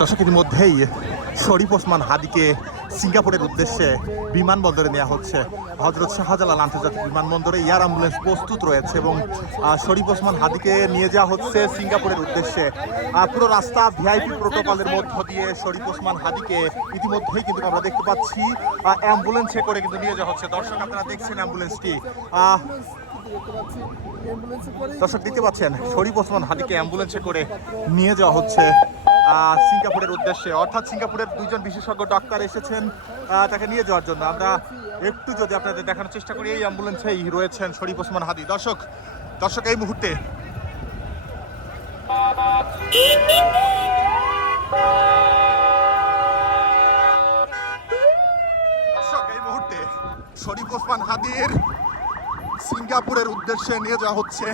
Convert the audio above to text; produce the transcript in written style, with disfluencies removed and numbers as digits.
দর্শক ইতিমধ্যেই শরীফ ওসমান হাদিকে সিঙ্গাপুরের উদ্দেশ্যে বিমানবন্দরে নেওয়া হচ্ছে। হজরত শাহজালাল আন্তর্জাতিক বিমানবন্দরে এয়ার অ্যাম্বুলেন্স প্রস্তুত রয়েছে এবং শরীফ ওসমান হাদিকে নিয়ে যাওয়া হচ্ছে সিঙ্গাপুরের উদ্দেশ্যে। পুরো রাস্তা ভিআইপি প্রোটোকলের মধ্য দিয়ে শরীফ ওসমান হাদিকে ইতিমধ্যেই কিন্তু আমরা দেখতে পাচ্ছি অ্যাম্বুলেন্সে করে কিন্তু নিয়ে যাওয়া হচ্ছে। দর্শক আপনারা দেখছেন অ্যাম্বুলেন্সটি, দর্শক দেখতে পাচ্ছেন শরীফ ওসমান হাদিকে অ্যাম্বুলেন্সে করে নিয়ে যাওয়া হচ্ছে সিঙ্গাপুরের উদ্দেশ্যে। অর্থাৎ সিঙ্গাপুরের দুইজন বিশেষজ্ঞ ডাক্তার এসেছেন তাকে নিয়ে যাওয়ার জন্য। আমরা একটু যদি আপনাদের দেখানোর চেষ্টা করি, এই অ্যাম্বুলেন্সেই রয়েছেন শরীফ ওসমান হাদি। দর্শক এই মুহূর্তে শরীফ ওসমান হাদির সিঙ্গাপুরের উদ্দেশ্যে নিয়ে যাওয়া হচ্ছে।